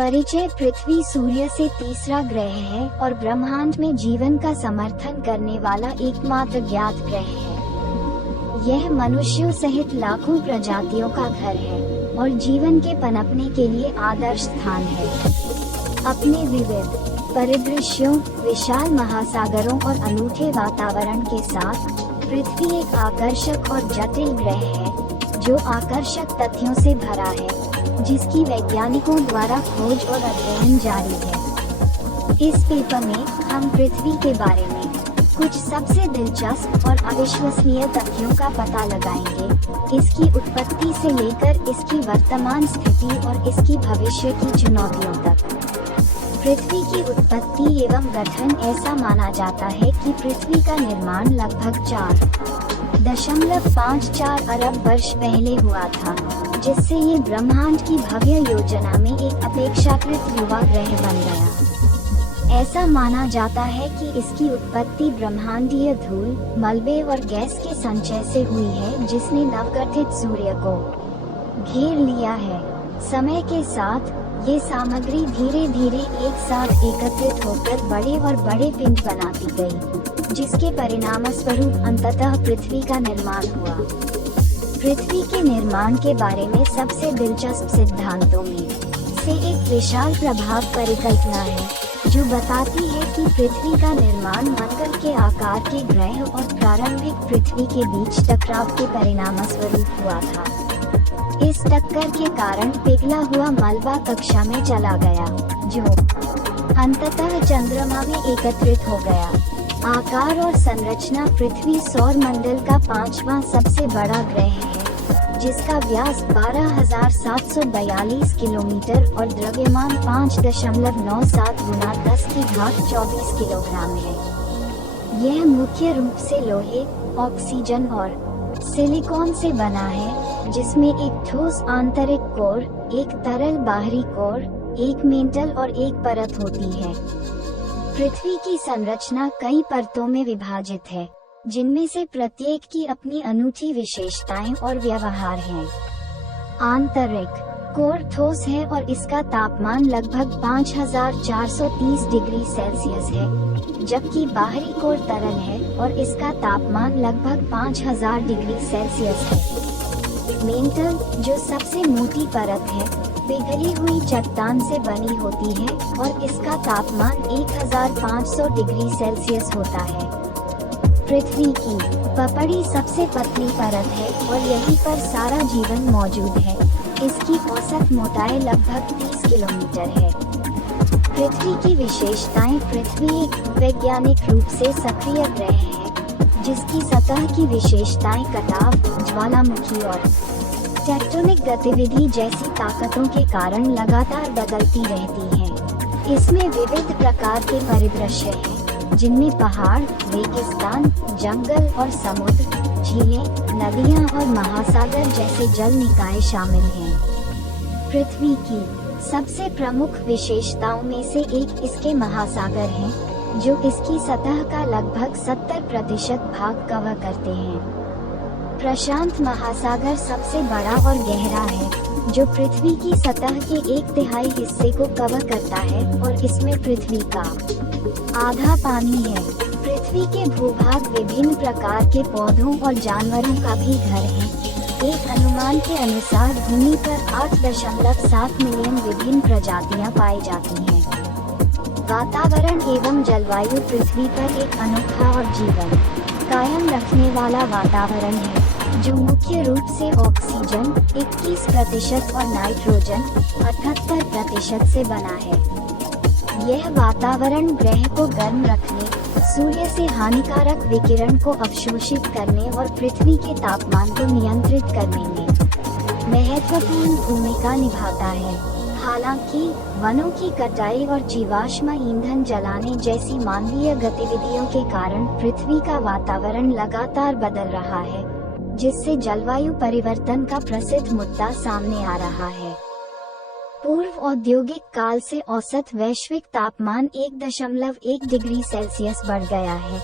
परिचय। पृथ्वी सूर्य से तीसरा ग्रह है और ब्रह्मांड में जीवन का समर्थन करने वाला एकमात्र ज्ञात ग्रह है। यह मनुष्यों सहित लाखों प्रजातियों का घर है और जीवन के पनपने के लिए आदर्श स्थान है। अपने विविध परिदृश्यों, विशाल महासागरों और अनूठे वातावरण के साथ पृथ्वी एक आकर्षक और जटिल ग्रह है जो आकर्षक तथ्यों से भरा है, जिसकी वैज्ञानिकों द्वारा खोज और अध्ययन जारी है। इस पेपर में हम पृथ्वी के बारे में कुछ सबसे दिलचस्प और अविश्वसनीय तथ्यों का पता लगाएंगे, इसकी उत्पत्ति से लेकर इसकी वर्तमान स्थिति और इसकी भविष्य की चुनौतियों तक। पृथ्वी की उत्पत्ति एवं गठन। ऐसा माना जाता है कि पृथ्वी का निर्माण लगभग 4.54 अरब वर्ष पहले हुआ था, जिससे ये ब्रह्मांड की भव्य योजना में एक अपेक्षाकृत युवा ग्रह बन गया। ऐसा माना जाता है कि इसकी उत्पत्ति ब्रह्मांडीय धूल, मलबे और गैस के संचय से हुई है, जिसने नवगठित सूर्य को घेर लिया है। समय के साथ ये सामग्री धीरे धीरे एक साथ एकत्रित होकर बड़े और बड़े पिंड बनाती गई, जिसके परिणामस्वरूप अंततः पृथ्वी का निर्माण हुआ। पृथ्वी के निर्माण के बारे में सबसे दिलचस्प सिद्धांतों में से एक विशाल प्रभाव परिकल्पना है, जो बताती है कि पृथ्वी का निर्माण मंगल के आकार के ग्रह और प्रारंभिक पृथ्वी के बीच टकराव के परिणामस्वरूप हुआ था। इस टक्कर के कारण पिघला हुआ मलबा कक्षा में चला गया, जो अंततः चंद्रमा में एकत्रित हो गया। आकार और संरचना। पृथ्वी सौर मंडल का 5वां सबसे बड़ा ग्रह है, जिसका व्यास 12,742 किलोमीटर और द्रव्यमान 5.97 गुना 10 की घात 24 किलोग्राम है। यह मुख्य रूप से लोहे, ऑक्सीजन और सिलिकॉन से बना है, जिसमें एक ठोस आंतरिक कोर, एक तरल बाहरी कोर, एक मेंटल और एक परत होती है। पृथ्वी की संरचना कई परतों में विभाजित है, जिनमें से प्रत्येक की अपनी अनूठी विशेषताएं और व्यवहार हैं। आंतरिक कोर ठोस है और इसका तापमान लगभग 5430 डिग्री सेल्सियस है, जबकि बाहरी कोर तरल है और इसका तापमान लगभग 5000 डिग्री सेल्सियस है। मेंटल, जो सबसे मोटी परत है, पिघली हुई चट्टान से बनी होती है और इसका तापमान 1500 डिग्री सेल्सियस होता है। पृथ्वी की पपड़ी सबसे पतली परत है और यहीं पर सारा जीवन मौजूद है। इसकी औसत मोटाई लगभग 30 किलोमीटर है। पृथ्वी की विशेषताएं। पृथ्वी एक वैज्ञानिक रूप से सक्रिय ग्रह है, जिसकी सतह की विशेषताएं कटाव, ज्वालामुखी और टेक्टोनिक गतिविधि जैसी ताकतों के कारण लगातार बदलती रहती हैं। इसमें विविध प्रकार के परिदृश्य हैं, जिनमें पहाड़, रेगिस्तान, जंगल और समुद्र, झीलें, नदियां और महासागर जैसे जल निकाय शामिल हैं। पृथ्वी की सबसे प्रमुख विशेषताओं में से एक इसके महासागर हैं, जो इसकी सतह का लगभग 70% भाग कवर करते हैं। प्रशांत महासागर सबसे बड़ा और गहरा है, जो पृथ्वी की सतह के 1/3 हिस्से को कवर करता है और इसमें पृथ्वी का आधा पानी है। पृथ्वी के भूभाग विभिन्न प्रकार के पौधों और जानवरों का भी घर है। एक अनुमान के अनुसार भूमि पर 8.7 मिलियन विभिन्न प्रजातियां पाई जाती हैं। वातावरण एवं जलवायु। पृथ्वी पर एक अनोखा और जीवन कायम रखने वाला वातावरण है, जो मुख्य रूप से ऑक्सीजन 21% और नाइट्रोजन 78% से बना है। यह वातावरण ग्रह को गर्म रखने, सूर्य से हानिकारक विकिरण को अवशोषित करने और पृथ्वी के तापमान को नियंत्रित करने में महत्वपूर्ण भूमिका निभाता है। हालांकि वनों की कटाई और जीवाश्म ईंधन जलाने जैसी मानवीय गतिविधियों के कारण पृथ्वी का वातावरण लगातार बदल रहा है, जिससे जलवायु परिवर्तन का प्रसिद्ध मुद्दा सामने आ रहा है। पूर्व औद्योगिक काल से औसत वैश्विक तापमान 1.1 डिग्री सेल्सियस बढ़ गया है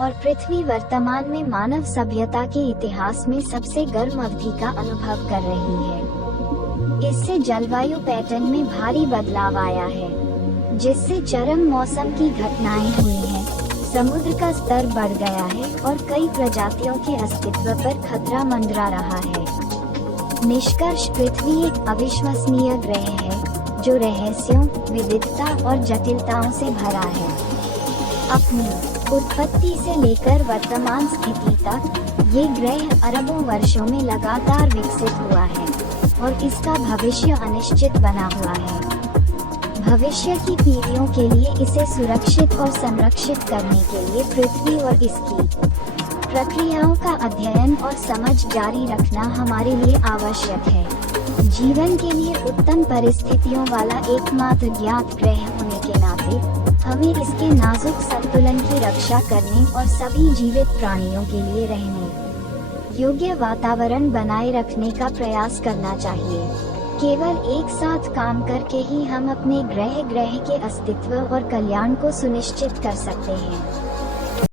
और पृथ्वी वर्तमान में मानव सभ्यता के इतिहास में सबसे गर्म अवधि का अनुभव कर रही है। इससे जलवायु पैटर्न में भारी बदलाव आया है, जिससे चरम मौसम की घटनाएं हुई हैं, समुद्र का स्तर बढ़ गया है और कई प्रजातियों के अस्तित्व पर खतरा मंडरा रहा है। निष्कर्ष, पृथ्वी एक अविश्वसनीय ग्रह है जो रहस्यों, विविधता और जटिलताओं से भरा है। अपनी उत्पत्ति से लेकर वर्तमान स्थिति तक ये ग्रह अरबों वर्षों में लगातार विकसित हुआ है और इसका भविष्य अनिश्चित बना हुआ है। भविष्य की पीढ़ियों के लिए इसे सुरक्षित और संरक्षित करने के लिए पृथ्वी और इसकी प्रक्रियाओं का अध्ययन और समझ जारी रखना हमारे लिए आवश्यक है। जीवन के लिए उत्तम परिस्थितियों वाला एकमात्र ज्ञात ग्रह होने के नाते हमें इसके नाजुक संतुलन की रक्षा करने और सभी जीवित प्राणियों के लिए रहने योग्य वातावरण बनाए रखने का प्रयास करना चाहिए। केवल एक साथ काम करके ही हम अपने ग्रह के अस्तित्व और कल्याण को सुनिश्चित कर सकते हैं।